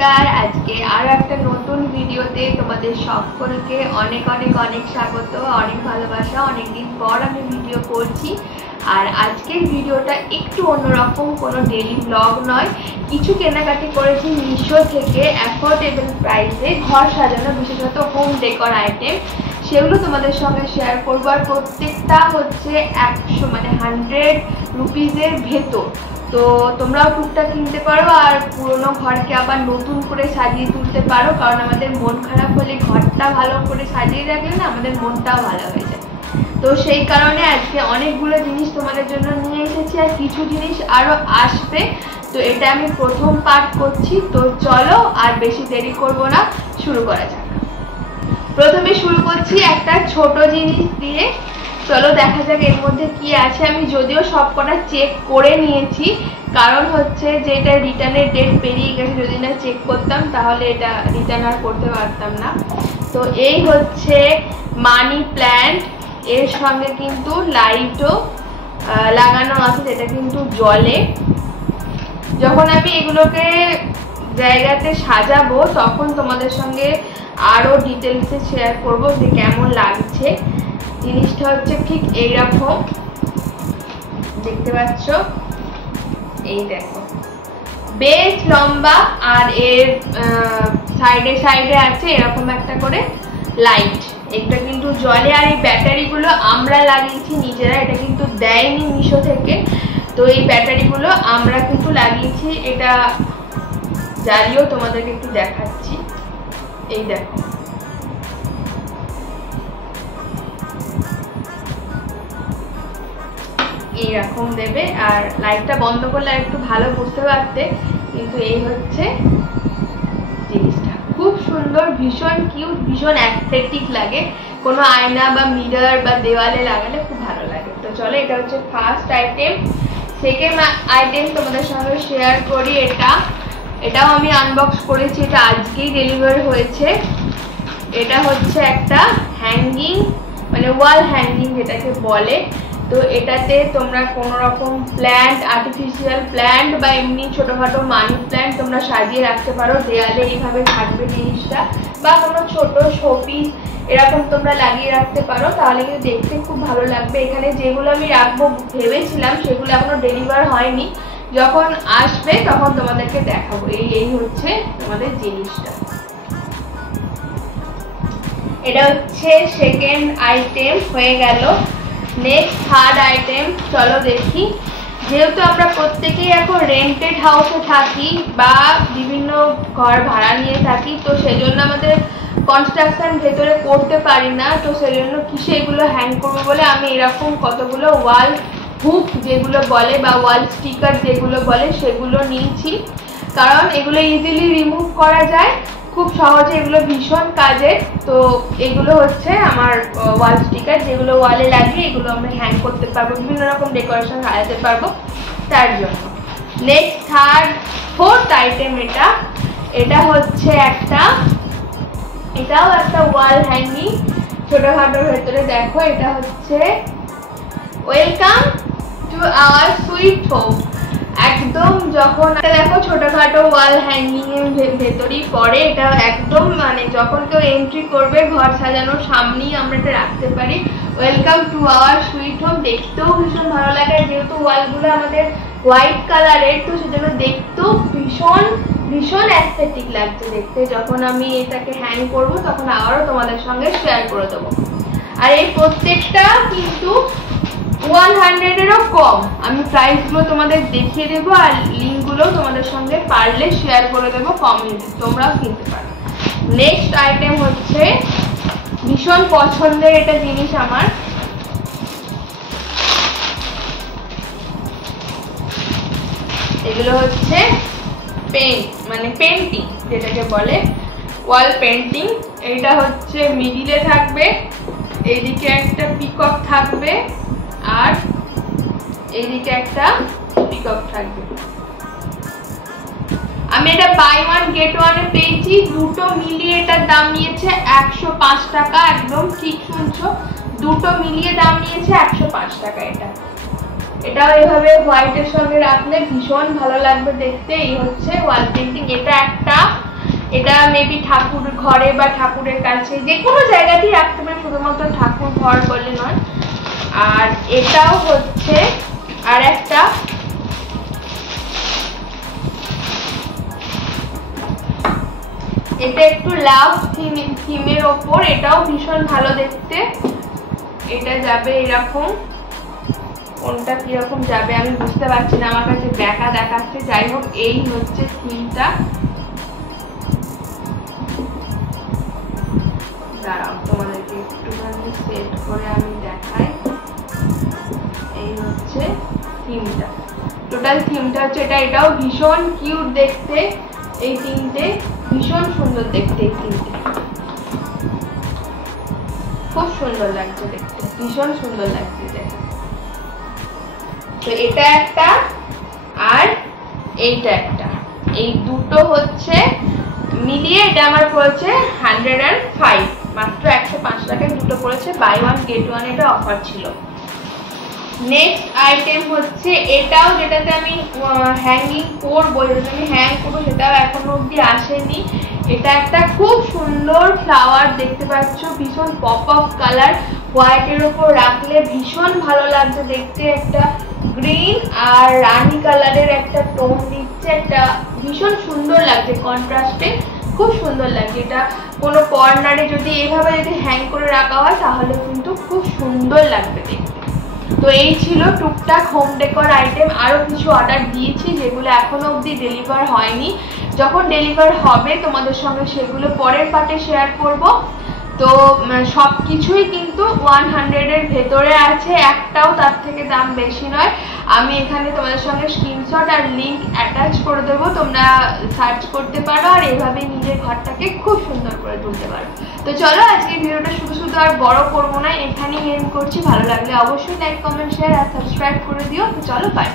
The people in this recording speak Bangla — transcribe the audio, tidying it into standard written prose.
নমস্কার। আজকে আরো একটা নতুন ভিডিওতে তোমাদের সকলকে অনেক অনেক অনেক স্বাগত, অনেক ভালোবাসা। অনেকদিন পর আমি ভিডিও করছি, আর আজকের ভিডিওটা একটু অন্যরকম, কোনো ডেইলি ব্লগ নয়। কিছু কেনাকাটি করেছি মিশো থেকে অ্যাফোর্ডেবল প্রাইসে, ঘর সাজানো, বিশেষত হোম ডেকর আইটেম, সেগুলো তোমাদের সঙ্গে শেয়ার করবো। আর প্রত্যেকটা হচ্ছে 100 রুপিজের ভেতর। তো তোমরাও টুকটাক কিনতে পারো আর পুরোনো ঘরকে আবার নতুন করে সাজিয়ে তুলতে পারো, কারণ আমাদের মন খারাপ হলে ঘরটা ভালো করে সাজিয়ে রাখলে না আমাদের মনটাও ভালো হয়ে যায়। তো সেই কারণে আজকে অনেকগুলো জিনিস তোমাদের জন্য নিয়ে এসেছি, আর কিছু জিনিস আরও আসবে। তো এটা আমি প্রথম পার্ট করছি। তো চলো আর বেশি দেরি করব না, শুরু করা যাক। প্রথমে শুরু করছি একটা ছোট জিনিস দিয়ে। চলো দেখা যাক এর মধ্যে কি আছে। আমি যদিও সবকটা চেক করে নিয়েছি, কারণ হচ্ছে যে এটা রিটার্নের ডেট পেরিয়ে গেছে, যদি না চেক করতাম তাহলে এটা রিটার্ন আর করতে পারতাম না। তো এই হচ্ছে মানি প্ল্যান্ট, এর সঙ্গে কিন্তু লাইটও লাগানো আছে, যেটা কিন্তু জ্বলে। যখন আমি এগুলোকে জায়গাতে সাজাবো তখন তোমাদের সঙ্গে আরো ডিটেলসে শেয়ার করবো যে কেমন লাগছে। জিনিসটা হচ্ছে ঠিক এইরকম, দেখতে পাচ্ছ, এই দেখো বেশ লম্বা, আর এর সাইডে সাইডে আছে এরকম একটা করে লাইট। এটা কিন্তু জ্বলে, আর এই ব্যাটারিগুলো আমরা লাগিয়েছি নিজেরা, এটা কিন্তু দেয়নি মিশো থেকে। তো এই ব্যাটারিগুলো আমরা কিন্তু লাগিয়েছি, এটা জ্বালিয়েও তোমাদেরকে একটু দেখাচ্ছি। এই দেখো, এইরকম দেবে, আর লাইটটা বন্ধ করলে একটু ভালো বুঝতে পারতে। কিন্তু এই হচ্ছে জিনিসটা, খুব সুন্দর, ভীষণ কিউট, ভীষণ অ্যাস্থেটিক লাগে। কোনো আয়না বা মিরর বা দেওয়ালে লাগালে খুব ভালো লাগে। তো চলো, এটা হচ্ছে ফার্স্ট আইটেম। সেকেন্ড আইটেম তোমাদের সঙ্গে শেয়ার করি। এটাও আমি আনবক্স করেছি, এটা আজকেই ডেলিভার হয়েছে। এটা হচ্ছে একটা হ্যাঙ্গিং, মানে ওয়াল হ্যাঙ্গিং যেটাকে বলে। তো এটাতে তোমরা কোনো রকম প্ল্যান্ট, আর্টিফিশিয়াল প্ল্যান্ট বা এমনি ছোটোখাটো মানি প্ল্যান্ট তোমরা সাজিয়ে রাখতে পারো। দেয়ালে এইভাবে থাকবে জিনিসটা, বা কোনো ছোট শোপিস এরকম তোমরা লাগিয়ে রাখতে পারো, তাহলে কিন্তু দেখতে খুব ভালো লাগবে। এখানে যেগুলো আমি রাখবো ভেবেছিলাম সেগুলো এখনো ডেলিভার হয়নি, যখন আসবে তখন তোমাদেরকে দেখাবো। এই হচ্ছে তোমাদের জিনিসটা। এটা হচ্ছে সেকেন্ড আইটেম হয়ে গেল। নেক্সট থার্ড আইটেম, চলো দেখি। যেহেতু আমরা প্রত্যেকেই এখন রেন্টেড হাউসে থাকি বা বিভিন্ন ঘর ভাড়া নিয়ে থাকি, তো সেজন্য আমাদের কনস্ট্রাকশন ভেতরে করতে পারি না। তো সেজন্য কিসে এগুলো হ্যাং করবো বলে আমি এরকম কতগুলো ওয়াল হুক যেগুলো বলে, বা ওয়াল স্টিকার যেগুলো বলে, সেগুলো নিয়েছি। কারণ এগুলো ইজিলি রিমুভ করা যায় খুব সহজে, এগুলো ভীষণ কাজের। তো এগুলো হচ্ছে আমার ওয়াল স্টিকার, যেগুলো ওয়ালে লাগিয়ে এগুলো আমরা হ্যাং করতে পারবো, বিভিন্ন রকম ডেকোরেশন লাগাতে পারবো তার জন্য। নেক্সট ফোর্থ আইটেম, এটা হচ্ছে এটাও একটা ওয়াল হ্যাঙ্গিং ছোটখাটোর ভেতরে। দেখো, এটা হচ্ছে welcome to our sweet home. একদম যখন দেখো ছোটখাটো ওয়াল হ্যাঙ্গিং এর ভেতরেই পড়ে এটা, একদম মানে যখন কেউ এন্ট্রি করবে ঘর সাজানোর সামনেই আমরা এটা রাখতে পারি। Welcome to our sweet home, দেখতেও ভীষণ ভালো লাগে। যেহেতু ওয়ালগুলো আমাদের হোয়াইট কালারের, তো সেজন্য দেখতেও ভীষণ ভীষণ অ্যাস্থেটিক লাগছে দেখতে। যখন আমি এটাকে হ্যাং করবো তখন আবারও তোমাদের সঙ্গে শেয়ার করে দেবো। আর এই প্রত্যেকটা কিন্তু 100-এরও কম। আমি প্রাইসগুলো তোমাদের দেখিয়ে দেবো, আর লিঙ্কগুলো তোমাদের সঙ্গে পারলে শেয়ার করে দেবো কমেন্টে, তোমরাও কিনতে পারো। নেক্সট আইটেম হচ্ছে ভীষণ পছন্দের একটা জিনিস আমার, এগুলো হচ্ছে পেন্ট, মানে পেন্টিং যেটাকে বলে, ওয়াল পেন্টিং। এটা হচ্ছে মিডিলে থাকবে, এইদিকে একটা পিকক থাকবে, আর এইদিকে একটা পিকক থাকবে। আমি এটা বাই ওয়ান গেট ওয়ানে পেয়েছি, দুটো মিলিয়ে এটার দাম নিয়েছে 105 টাকা। একদম ঠিক শুনছো, দুটো মিলিয়ে দাম নিয়েছে 105 টাকা। এটাও এভাবে হোয়াইটের সঙ্গে রাখলে ভীষণ ভালো লাগবে দেখতে। এই হচ্ছে ওয়াল পেন্টিং। এটা একটা এটা মেবি ঠাকুর ঘরে বা ঠাকুরের কাছে যে কোনো জায়গাতেই রাখতে পারে, শুধুমাত্র ঠাকুর ঘর বলে নয়। আর এটাও হচ্ছে আর একটা এটা একটু লাভ থিমের ওপর, এটাও ভীষণ ভালো দেখতে। এটা যাবে এরকম, কোনটা কিরকম যাবে আমি বুঝতে পারছি না, আমার কাছে ব্যাকা দেখাচ্ছে। যাই হোক, এই হচ্ছে থিমটা। দাঁড়াও তোমাদেরকে একটুখানি সেট করে আমি দেখাই। এই হচ্ছে থিমটা, টোটাল থিমটা হচ্ছে এটা। এটাও ভীষণ কিউট দেখতে, এই তিনটে ভীষণ সুন্দর দেখতে। এই তিনটে খুব সুন্দর লাগছে দেখতে, ভীষণ সুন্দর লাগছে দেখতে। তো এটা একটা আর এইটা একটা, এই দুটো হচ্ছে মিলিয়ে এটা আমার পড়েছে 105, মাত্র 105 টাকায় দুটো পড়েছে, বাই ওয়ান গেট ওয়ান, এটা অফার ছিল। নেক্সট আইটেম হচ্ছে এটাও, যেটাতে আমি হ্যাঙ্গিং করবো, যেটাতে আমি হ্যাং করবো, সেটাও এখনো অব্দি আসেনি। এটা একটা খুব সুন্দর ফ্লাওয়ার দেখতে পাচ্ছ, ভীষণ পপ আপ কালার, হোয়াইটের ওপর রাখলে ভীষণ ভালো লাগছে দেখতে। একটা গ্রিন আর রানী কালারের একটা টোন দিচ্ছে, একটা ভীষণ সুন্দর লাগছে কন্ট্রাস্টে, খুব সুন্দর লাগছে। এটা কোনো কর্নারে যদি এভাবে যদি হ্যাং করে রাখা হয় তাহলে কিন্তু খুব সুন্দর লাগবে দেখতে। তো এই ছিল টুকটাক হোম ডেকোর আইটেম। আরও কিছু অর্ডার দিয়েছি যেগুলো এখনো অবধি ডেলিভার হয়নি, যখন ডেলিভার হবে তোমাদের সঙ্গে সেগুলো পরের পার্টে শেয়ার করব। তো সব কিছুই কিন্তু 100-এর ভেতরে আছে, একটাও তার থেকে দাম বেশি নয়। আমি এখানে তোমাদের সঙ্গে স্ক্রিনশট আর লিঙ্ক অ্যাটাচ করে দেবো, তোমরা সার্চ করতে পারো আর এভাবে নিজের ঘরটাকে খুব সুন্দর করে তুলতে পারো। তো চলো, আজকে ভিডিওটা শুধু আর বড় করবো না, এখানেই এন্ড করছি। ভালো লাগলে অবশ্যই লাইক, কমেন্ট, শেয়ার আর সাবস্ক্রাইব করে দিও। তো চলো, বাই।